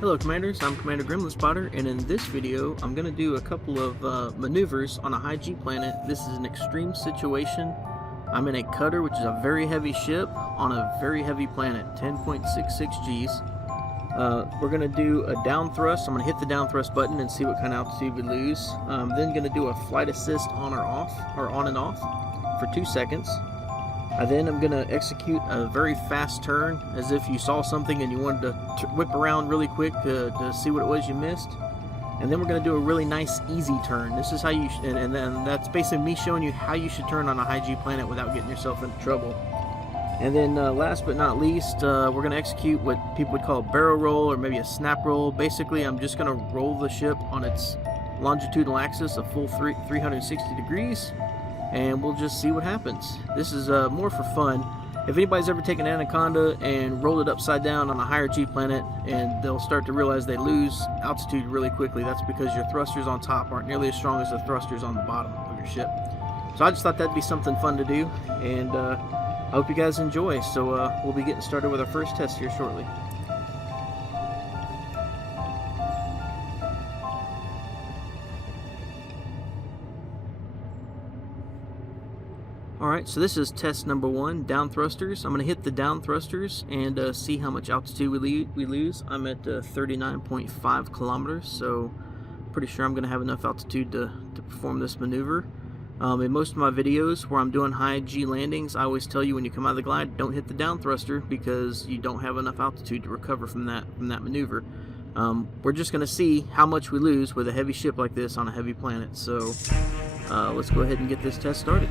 Hello Commanders, I'm Commander Gremlin Spotter, and in this video I'm going to do a couple of maneuvers on a high G planet. This is an extreme situation. I'm in a cutter, which is a very heavy ship, on a very heavy planet, 10.66 Gs. We're going to do a down thrust. I'm going to hit the down thrust button and see what kind of altitude we lose. Then going to do a flight assist on or off, or on and off, for 2 seconds. Then I'm going to execute a very fast turn, as if you saw something and you wanted to whip around really quick to see what it was you missed. And then we're going to do a really nice easy turn. This is how you and then that's basically me showing you how you should turn on a high G planet without getting yourself into trouble. And then last but not least, we're going to execute what people would call a barrel roll or maybe a snap roll. Basically, I'm just going to roll the ship on its longitudinal axis a full 360 degrees. And we'll just see what happens. This is more for fun. If anybody's ever taken Anaconda and rolled it upside down on a higher G planet, and they'll start to realize they lose altitude really quickly, that's because your thrusters on top aren't nearly as strong as the thrusters on the bottom of your ship. So I just thought that'd be something fun to do, and I hope you guys enjoy. So we'll be getting started with our first test here shortly. Alright, so this is test number 1, down thrusters. I'm going to hit the down thrusters and see how much altitude we lose. I'm at 39.5 kilometers, so pretty sure I'm going to have enough altitude to perform this maneuver. In most of my videos where I'm doing high G landings, I always tell you when you come out of the glide, don't hit the down thruster because you don't have enough altitude to recover from that maneuver. We're just going to see how much we lose with a heavy ship like this on a heavy planet. So let's go ahead and get this test started.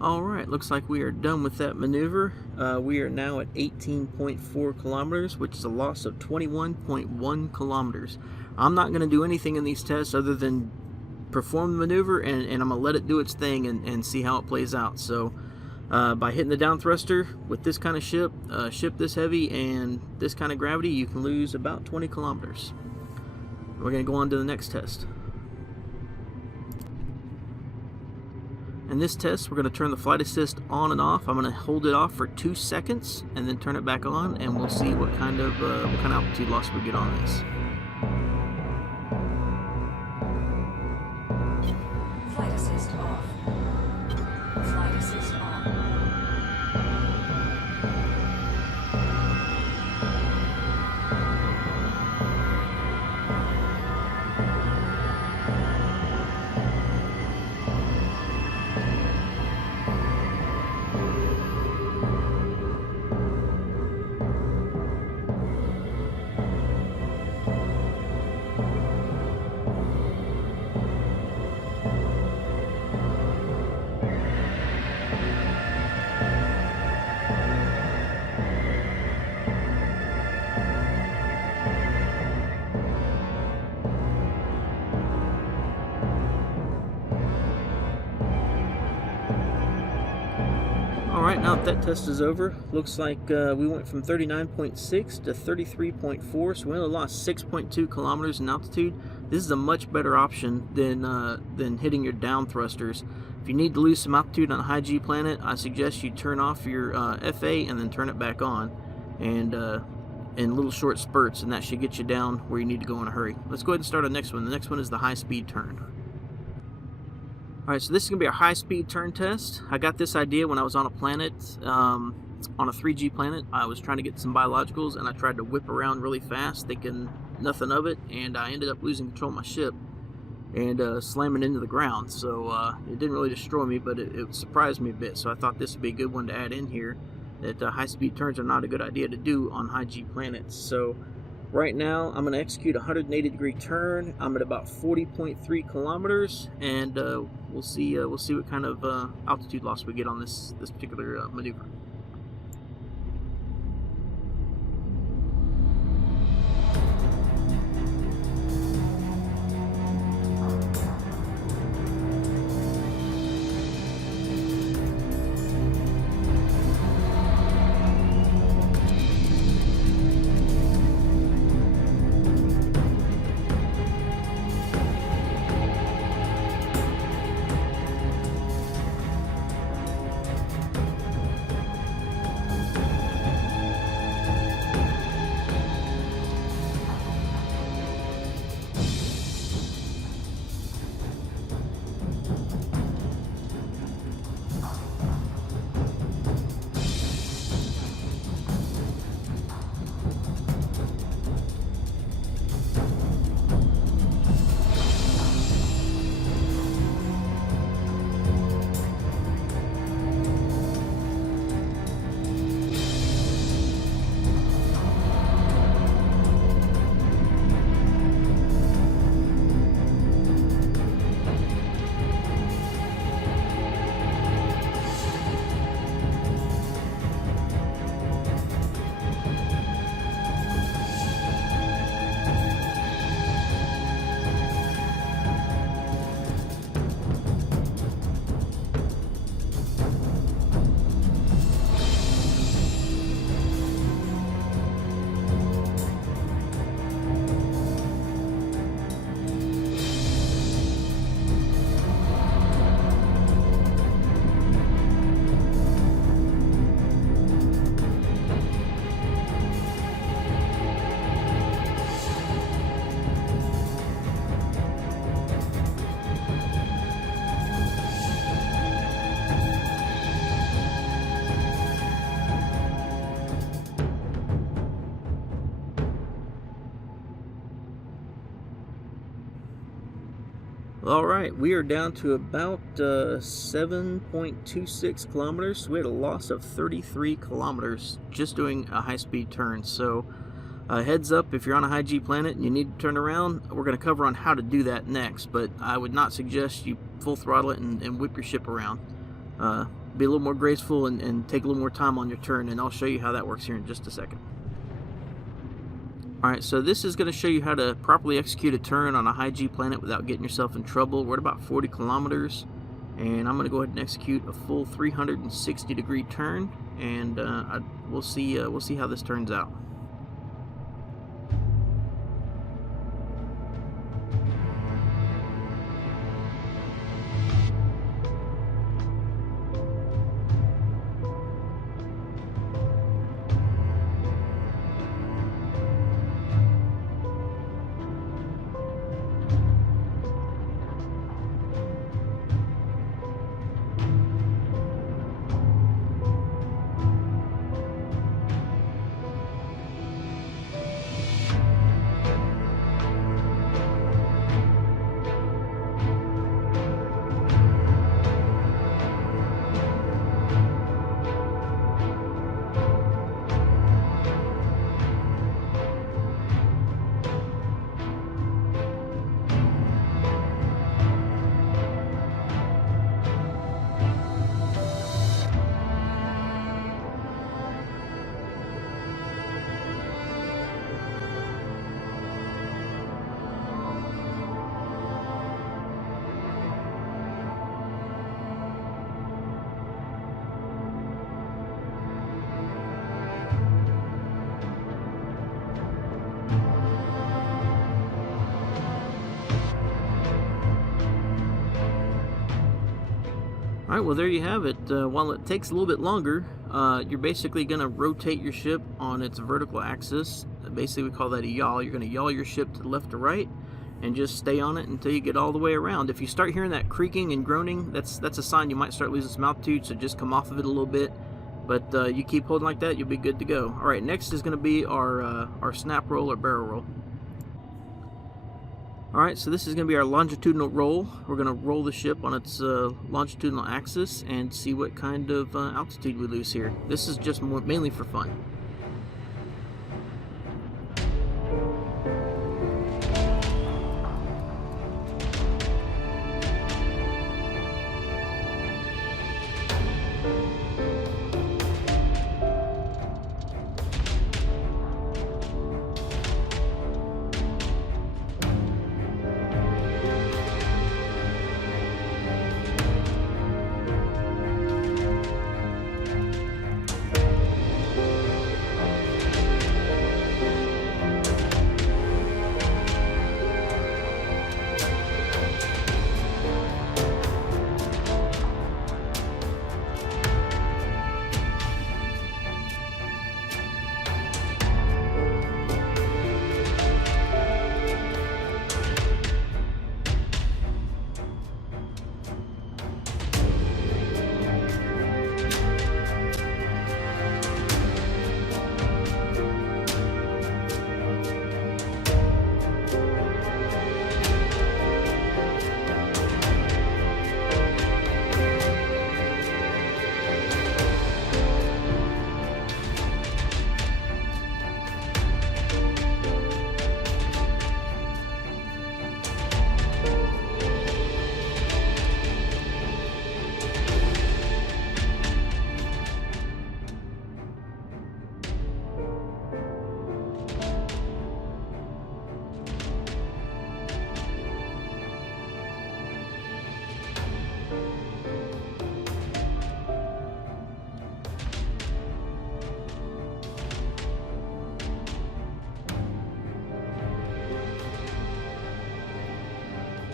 Alright, looks like we are done with that maneuver. We are now at 18.4 kilometers, which is a loss of 21.1 kilometers. I'm not going to do anything in these tests other than perform the maneuver, and I'm going to let it do its thing and see how it plays out. So by hitting the down thruster with this kind of ship this heavy and this kind of gravity, you can lose about 20 kilometers. We're going to go on to the next test. In this test, we're going to turn the flight assist on and off. I'm going to hold it off for 2 seconds and then turn it back on, and we'll see what kind of altitude loss we get on this. Flight assist off. Flight assist on. Alright, now that test is over, looks like we went from 39.6 to 33.4, so we only lost 6.2 kilometers in altitude. This is a much better option than hitting your down thrusters. If you need to lose some altitude on a high G planet, I suggest you turn off your FA and then turn it back on, and in little short spurts, and that should get you down where you need to go in a hurry. Let's go ahead and start our next one. The next one is the high speed turn. Alright, so this is going to be our high-speed turn test. I got this idea when I was on a planet, on a 3G planet. I was trying to get some biologicals, and I tried to whip around really fast, thinking nothing of it, and I ended up losing control of my ship and slamming into the ground. So it didn't really destroy me, but it surprised me a bit. So I thought this would be a good one to add in here, that high-speed turns are not a good idea to do on high-G planets. So right now, I'm going to execute a 180-degree turn. I'm at about 40.3 kilometers, and we'll see what kind of altitude loss we get on this particular maneuver. Alright, we are down to about 7.26 kilometers. So we had a loss of 33 kilometers just doing a high-speed turn. So heads up, if you're on a high G planet and you need to turn around, we're going to cover on how to do that next. But I would not suggest you full throttle it and whip your ship around. Be a little more graceful and take a little more time on your turn, and I'll show you how that works here in just a second. Alright, so this is going to show you how to properly execute a turn on a high G planet without getting yourself in trouble. We're at about 40 kilometers, and I'm going to go ahead and execute a full 360-degree turn, and we'll see how this turns out. Alright, well there you have it. While it takes a little bit longer, you're basically going to rotate your ship on its vertical axis. Basically we call that a yaw. You're going to yaw your ship to the left or right and just stay on it until you get all the way around. If you start hearing that creaking and groaning, that's a sign you might start losing some altitude, so just come off of it a little bit. But you keep holding like that, you'll be good to go. Alright, next is going to be our snap roll or barrel roll. Alright, so this is going to be our longitudinal roll. We're going to roll the ship on its longitudinal axis and see what kind of altitude we lose here. This is just mainly for fun.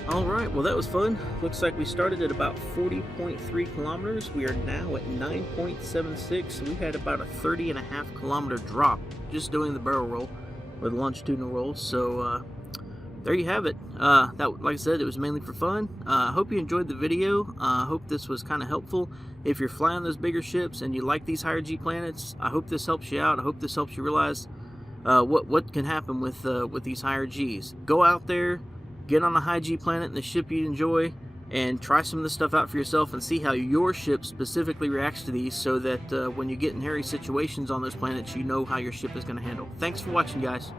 Alright, well that was fun. Looks like we started at about 40.3 kilometers. We are now at 9.76, so we had about a 30.5 kilometer drop just doing the barrel roll or the longitudinal roll. So there you have it. That, like I said, it was mainly for fun. I hope you enjoyed the video. I hope this was kind of helpful. If you're flying those bigger ships and you like these higher G planets, I hope this helps you out. I hope this helps you realize what can happen with these higher Gs. Go out there, get on a high G planet in the ship you enjoy, and try some of this stuff out for yourself and see how your ship specifically reacts to these, so that when you get in hairy situations on those planets, you know how your ship is going to handle. Thanks for watching, guys.